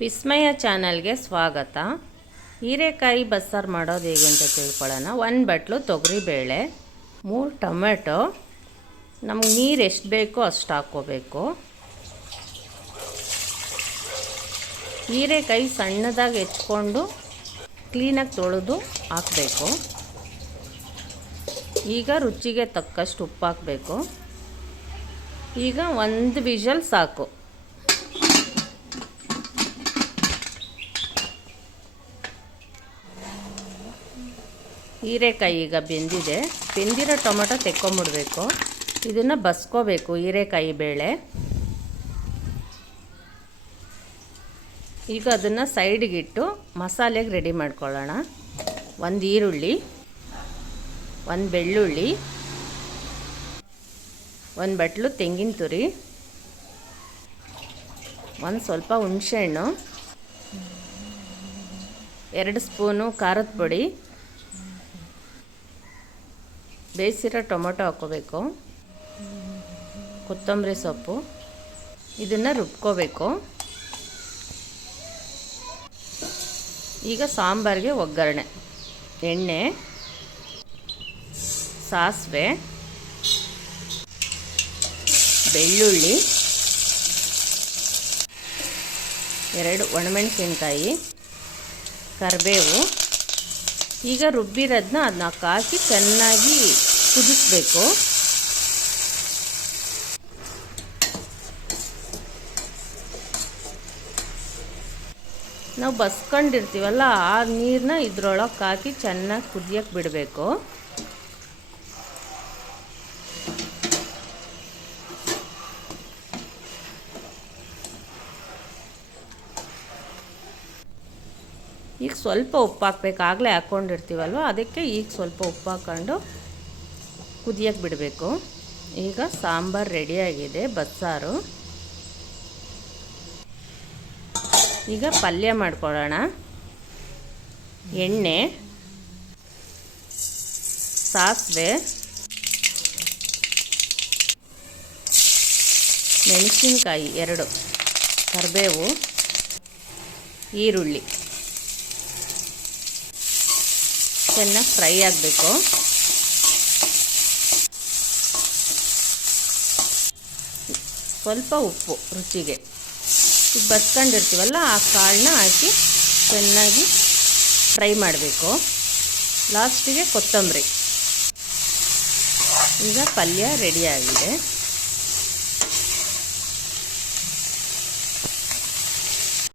ವಿಸ್ಮಯ ಚಾನಲ್ಗೆ ಸ್ವಾಗತ. ಹೀರೆಕಾಯಿ ಬಸ್ಸಾರು ಮಾಡೋದು ಹೇಗೆ ಅಂತ ತಿಳ್ಕೊಳ್ಳೋಣ. 1 ಬಟ್ಲು ತೊಗರಿಬೇಳೆ, 3 ಟೊಮೆಟೊ, ನಮಗೆ ನೀರು ಎಷ್ಟು ಬೇಕೋ ಅಷ್ಟು ಹಾಕ್ಕೋಬೇಕು. ಹೀರೆಕಾಯಿ ಸಣ್ಣದಾಗಿ ಹೆಚ್ಕೊಂಡು ಕ್ಲೀನಾಗಿ ತೊಳೆದು ಹಾಕಬೇಕು. ಈಗ ರುಚಿಗೆ ತಕ್ಕಷ್ಟು ಉಪ್ಪು ಹಾಕಬೇಕು. ಈಗ 1 ವಿಷಲ್ ಸಾಕು. ಹೀರೆಕಾಯಿ ಈಗ ಬೆಂದಿರೋ ಟೊಮೆಟೊ ತೆಕ್ಕೊಂಬಿಡ್ಬೇಕು. ಇದನ್ನು ಬಸ್ಕೋಬೇಕು. ಹೀರೆಕಾಯಿ ಬೇಳೆ ಈಗ ಅದನ್ನು ಸೈಡ್ಗಿಟ್ಟು ಮಸಾಲೆಗೆ ರೆಡಿ ಮಾಡ್ಕೊಳ್ಳೋಣ. 1 ಈರುಳ್ಳಿ, 1 ಬೆಳ್ಳುಳ್ಳಿ, 1 ಬಟ್ಲು ತೆಂಗಿನ ತುರಿ, 1 ಸ್ವಲ್ಪ ಹುಣಸೆಹಣ್ಣು, 2 ಸ್ಪೂನು ಖಾರದ ಪುಡಿ, ಬೇಯಿಸಿರೋ ಟೊಮೊಟೊ ಹಾಕ್ಕೋಬೇಕು, ಕೊತ್ತಂಬರಿ ಸೊಪ್ಪು. ಇದನ್ನು ರುಬ್ಕೋಬೇಕು. ಈಗ ಸಾಂಬಾರಿಗೆ ಒಗ್ಗರಣೆ: ಎಣ್ಣೆ, ಸಾಸಿವೆ, ಬೆಳ್ಳುಳ್ಳಿ, 2 ಒಣಮೆಣಸಿನ್ಕಾಯಿ, ಕರಿಬೇವು. ಈಗ ರುಬ್ಬಿರೋದನ್ನ ಅದನ್ನ ಹಾಕಿ ಚೆನ್ನಾಗಿ ಕುದಿಸ್ಬೇಕು. ನಾವು ಬಸ್ಕೊಂಡಿರ್ತೀವಲ್ಲ ಆ ನೀರನ್ನ ಇದ್ರೊಳಗೆ ಹಾಕಿ ಚೆನ್ನಾಗಿ ಕುದಿಯೋಕ್ಕೆ ಬಿಡಬೇಕು. ಈಗ ಸ್ವಲ್ಪ ಉಪ್ಪು ಹಾಕ್ಬೇಕು. ಆಗಲೇ ಹಾಕ್ಕೊಂಡಿರ್ತೀವಲ್ವ, ಅದಕ್ಕೆ ಈಗ ಸ್ವಲ್ಪ ಉಪ್ಪು ಹಾಕ್ಕೊಂಡು ಕುದಿಯೋಕ್ಕೆ ಬಿಡಬೇಕು. ಈಗ ಸಾಂಬಾರು ರೆಡಿಯಾಗಿದೆ, ಬಸ್ಸಾರು. ಈಗ ಪಲ್ಯ ಮಾಡ್ಕೊಳ್ಳೋಣ. ಎಣ್ಣೆ, ಸಾಸಿವೆ, ಮೆಣಸಿನ್ಕಾಯಿ 2, ಕರಿಬೇವು, ಈರುಳ್ಳಿ ಚೆನ್ನಾಗಿ ಫ್ರೈ ಆಗಬೇಕು. ಸ್ವಲ್ಪ ಉಪ್ಪು ರುಚಿಗೆ. ಈಗ ಬಸ್ಕೊಂಡಿರ್ತೀವಲ್ಲ ಆ ಕಾಳನ್ನ ಹಾಕಿ ಚೆನ್ನಾಗಿ ಫ್ರೈ ಮಾಡಬೇಕು. ಲಾಸ್ಟಿಗೆ ಕೊತ್ತಂಬರಿ. ಈಗ ಪಲ್ಯ ರೆಡಿಯಾಗಿದೆ.